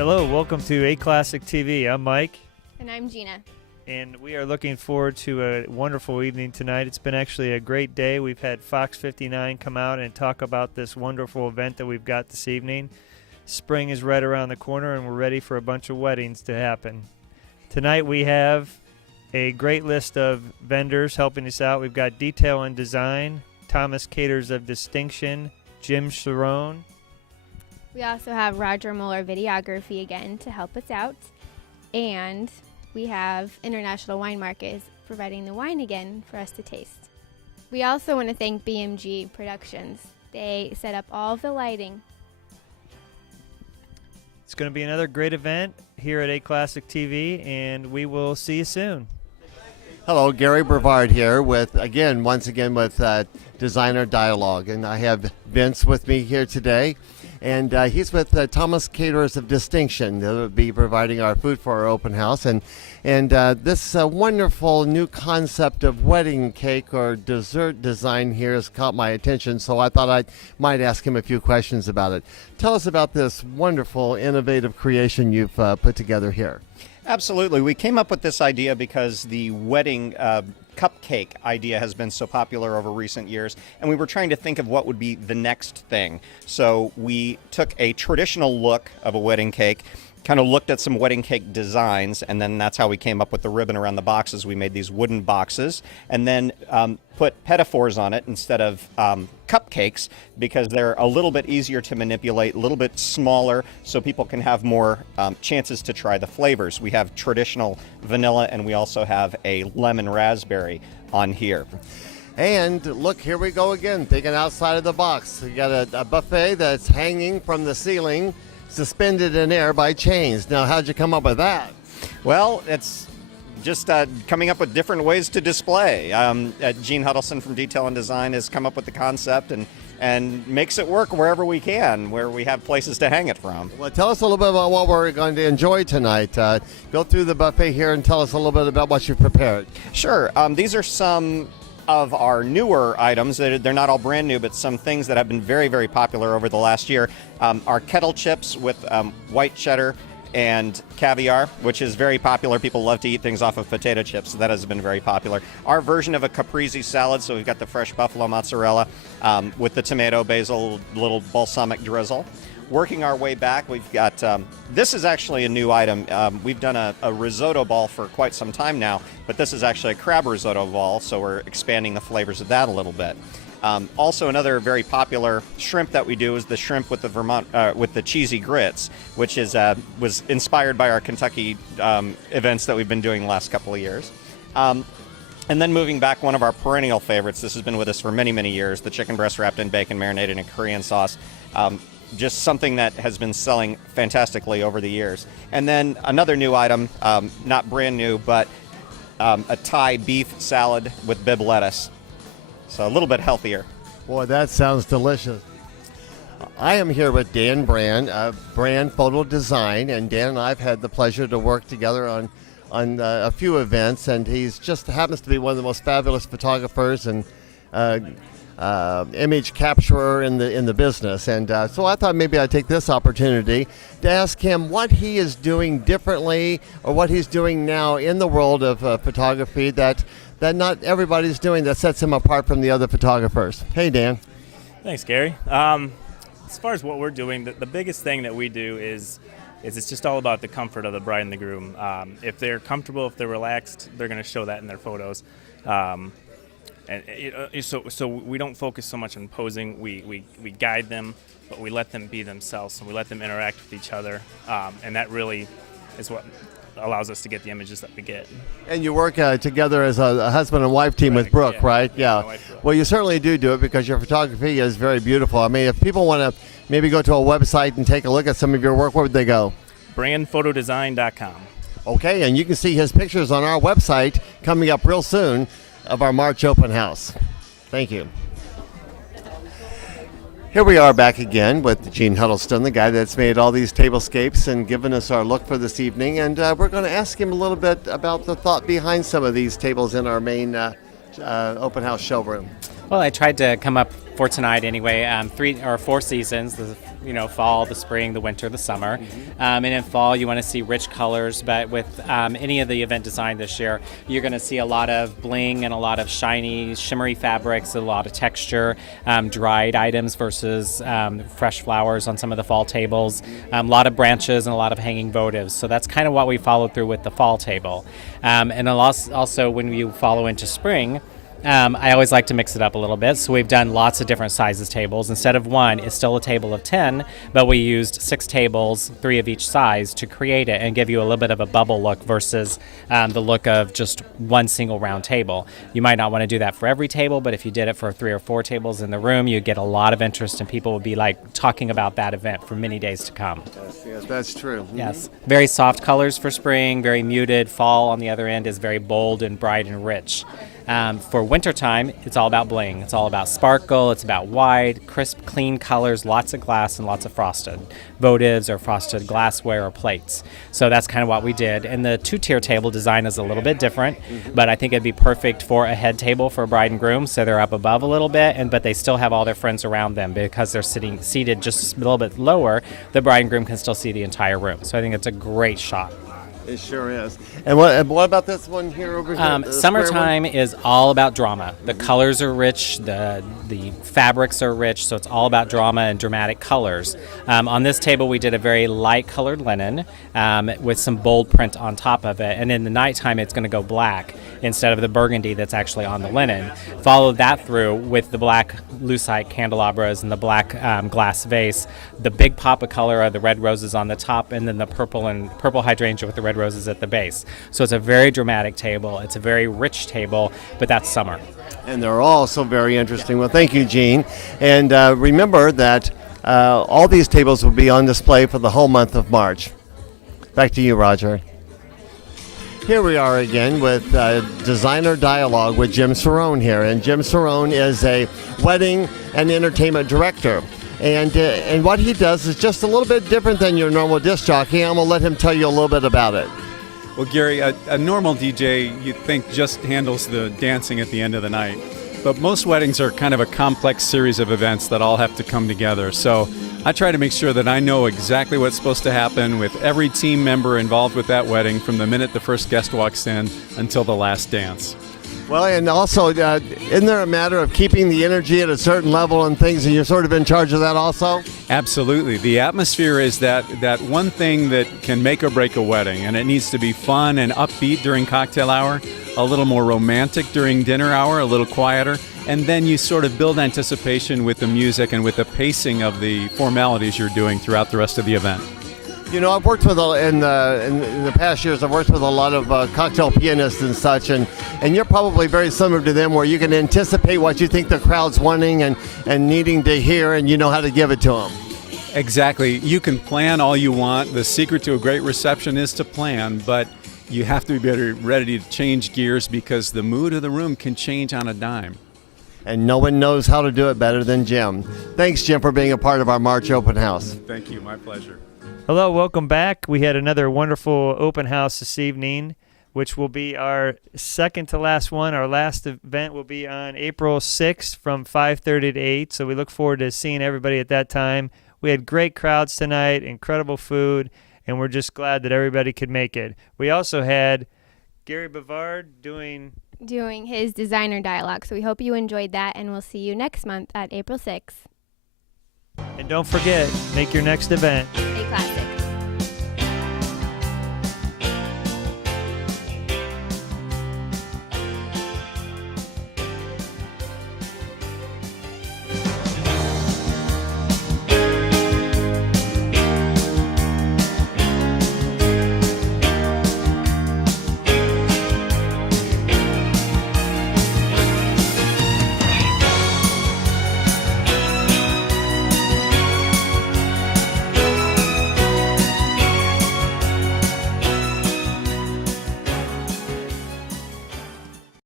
Hello, welcome to A Classic TV. I'm Mike. And I'm Gina. And we are looking forward to a wonderful evening tonight. It's been actually a great day. We've had Fox 59 come out and talk about this wonderful event that we've got this evening. Spring is right around the corner, and we're ready for a bunch of weddings to happen. Tonight we have a great list of vendors helping us out. We've got Detail and Design, Thomas Caterers of Distinction, Jim Sharon. We also have Roger Muller Videography again to help us out. And we have International Wine Markets providing the wine again for us to taste. We also want to thank BMG Productions. They set up all of the lighting. It's going to be another great event here at A Classic TV, and we will see you soon. Hello, Gary Brevard here once again with Designer Dialogue, and I have Vince with me here today, and he's with Thomas Caterers of Distinction. They'll be providing our food for our open house, and this wonderful new concept of wedding cake or dessert design here has caught my attention, so I thought I might ask him a few questions about it. Tell us about this wonderful, innovative creation you've put together here. Absolutely. We came up with this idea because the wedding cupcake idea has been so popular over recent years, and we were trying to think of what would be the next thing. So we took a traditional look of a wedding cake, kind of looked at some wedding cake designs, and then that's how we came up with the ribbon around the boxes. We made these wooden boxes and then put pedophores on it instead of cupcakes because they're a little bit easier to manipulate, a little bit smaller, so people can have more chances to try the flavors. We have traditional vanilla, and we also have a lemon raspberry on here. And look, here we go again, thinking outside of the box. We got a buffet that's hanging from the ceiling, suspended in air by chains. Now, how'd you come up with that? Well, it's just coming up with different ways to display. Gene Huddleston from Detail and Design has come up with the concept and makes it work wherever we can, where we have places to hang it from. Well, tell us a little bit about what we're going to enjoy tonight. Go through the buffet here and tell us a little bit about what you've prepared. Sure. These are some of our newer items. They're not all brand new, but some things that have been very, very popular over the last year. Our kettle chips with white cheddar and caviar, which is very popular. People love to eat things off of potato chips, so that has been very popular. Our version of a caprese salad, so we've got the fresh buffalo mozzarella with the tomato, basil, little balsamic drizzle. Working our way back, we've got, this is actually a new item. We've done a risotto ball for quite some time now, but this is actually a crab risotto ball, so we're expanding the flavors of that a little bit. Also, another very popular shrimp that we do is the shrimp with the with the cheesy grits, which is was inspired by our Kentucky events that we've been doing the last couple of years. And then moving back, one of our perennial favorites, this has been with us for many, many years, the chicken breast wrapped in bacon, marinated in Korean sauce. Just something that has been selling fantastically over the years. And then another new item, not brand new, but a Thai beef salad with Bibb lettuce. So a little bit healthier. Boy, that sounds delicious. I am here with Dan Brand of Brand Photo Design, and Dan and I have had the pleasure to work together on a few events, and he's just happens to be one of the most fabulous photographers and image capturer in the business. And so I thought maybe I'd take this opportunity to ask him what he is doing differently or what he's doing now in the world of photography that not everybody's doing that sets him apart from the other photographers. Hey, Dan. Thanks, Gary. As far as what we're doing, the biggest thing that we do is it's just all about the comfort of the bride and the groom. If they're comfortable, if they're relaxed, they're going to show that in their photos. So we don't focus so much on posing. We guide them, but we let them be themselves, and we let them interact with each other, and that really is what allows us to get the images that we get. And you work together as a husband and wife team with Brooke, yeah. right? Yeah. Well, you certainly do it because your photography is very beautiful. I mean, if people want to maybe go to a website and take a look at some of your work, where would they go? Brandphotodesign.com. Okay, and you can see his pictures on our website coming up real soon of our March open house. Thank you. Here we are back again with Gene Huddleston, the guy that's made all these tablescapes and given us our look for this evening. And we're going to ask him a little bit about the thought behind some of these tables in our main open house showroom. Well, I tried to come up for tonight anyway, 3 or 4 seasons, fall, the spring, the winter, the summer. And in fall, you want to see rich colors, but with any of the event design this year, you're going to see a lot of bling and a lot of shiny, shimmery fabrics, a lot of texture, dried items versus fresh flowers on some of the fall tables, a lot of branches and a lot of hanging votives. So that's kind of what we followed through with the fall table. And also when you follow into spring, I always like to mix it up a little bit, so we've done lots of different sizes tables. Instead of 1, it's still a table of 10, but we used 6 tables, 3 of each size, to create it and give you a little bit of a bubble look versus the look of just one single round table. You might not want to do that for every table, but if you did it for 3 or 4 tables in the room, you'd get a lot of interest and people would be talking about that event for many days to come. Yes, that's true. Yes. Very soft colors for spring, very muted. Fall on the other end is very bold and bright and rich. For wintertime, it's all about bling. It's all about sparkle. It's about wide, crisp, clean colors, lots of glass and lots of frosted votives or frosted glassware or plates. So that's kind of what we did. And the 2-tier table design is a little bit different, but I think it'd be perfect for a head table for a bride and groom, so they're up above a little bit, but they still have all their friends around them because they're seated just a little bit lower. The bride and groom can still see the entire room. So I think it's a great shot. It sure is. And what about this one here over here? Summertime is all about drama. The colors are rich, the fabrics are rich, so it's all about drama and dramatic colors. On this table, we did a very light colored linen with some bold print on top of it. And in the nighttime, it's going to go black instead of the burgundy that's actually on the linen. Follow that through with the black lucite candelabras and the black glass vase. The big pop of color are the red roses on the top, and then the purple hydrangea with the red roses at the base. So it's a very dramatic table. It's a very rich table, but that's summer. And they're all so very interesting. Well, thank you, Gene. And remember that all these tables will be on display for the whole month of March. Back to you, Roger. Here we are again with Designer Dialogue with Jim Cerrone here. And Jim Cerrone is a wedding and entertainment director. And what he does is just a little bit different than your normal disc jockey. I'm going to let him tell you a little bit about it. Well, Gary, a normal DJ, you'd think, just handles the dancing at the end of the night. But most weddings are kind of a complex series of events that all have to come together. So I try to make sure that I know exactly what's supposed to happen with every team member involved with that wedding from the minute the first guest walks in until the last dance. Well, and also, isn't there a matter of keeping the energy at a certain level and things, and you're sort of in charge of that also? Absolutely. The atmosphere is that one thing that can make or break a wedding, and it needs to be fun and upbeat during cocktail hour, a little more romantic during dinner hour, a little quieter, and then you sort of build anticipation with the music and with the pacing of the formalities you're doing throughout the rest of the event. You know, I've worked with, in the past years, I've worked with a lot of cocktail pianists and such, and you're probably very similar to them where you can anticipate what you think the crowd's wanting and needing to hear, and you know how to give it to them. Exactly. You can plan all you want. The secret to a great reception is to plan, but you have to be ready to change gears because the mood of the room can change on a dime. And no one knows how to do it better than Jim. Thanks, Jim, for being a part of our March open house. Thank you. My pleasure. Hello, welcome back. We had another wonderful open house this evening, which will be our second to last one. Our last event will be on April 6th from 5:30 to 8, so we look forward to seeing everybody at that time. We had great crowds tonight, incredible food, and we're just glad that everybody could make it. We also had Gary Bavard doing his designer dialogue, so we hope you enjoyed that, and we'll see you next month at April 6th. And don't forget, make your next event A classic.